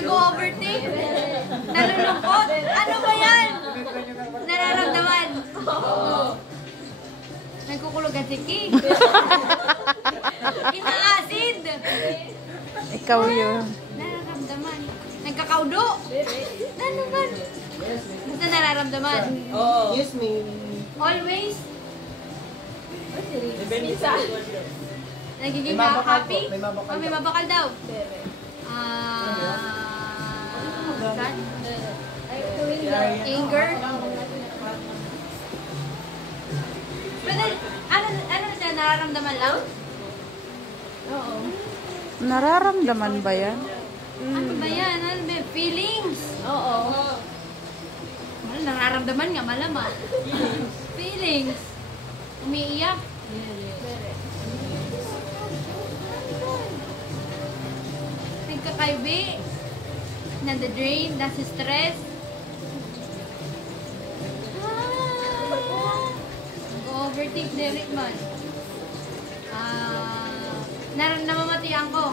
Nag-overthink? Nalulungkot? Ano ba yan? Nararamdaman? Nagkukulog at siki. Ina-acid. Ikaw yun. Nararamdaman. Nagkakaudo. Ano man? Basta nararamdaman. Yes, me. Always. Minsan. Nagiging May mabakal happy? po, may mabakal May daw. mabakal daw. Sad? Anger? Pero, ano siya, nararamdaman lang? Oo. Nararamdaman ba yan? Ano ba yan? Ano ba? Feelings? Oo. Ano, nararamdaman nga, malaman. Feelings. Umiiyak. Nagkakaibi. Nanda-drain. Nasa stress. Nag-overthink Derek man. Namamatian ko.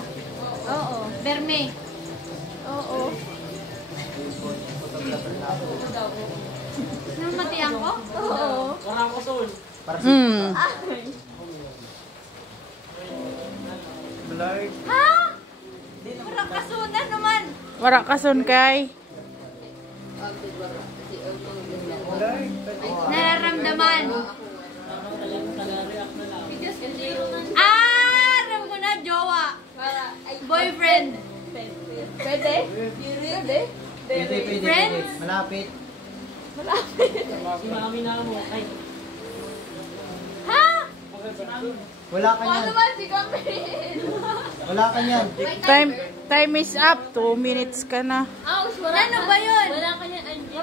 Oo. Berme. Oo. Namamatian ko? Oo. Para sa Blurred. Ha? Wala kasunan naman. Wala kasun kay. Blurred. Nararamdaman. Aram ko na, jowa. Boyfriend. Pwede? Pwede? Pwede. Friends? Malapit. Ha? Wala ka Ano niyan. ba si Camille? Wala ka niyan. Time is up. 2 minutes ka na. Ouch, wala Ano ba yun? Wala ka niyan, Angie.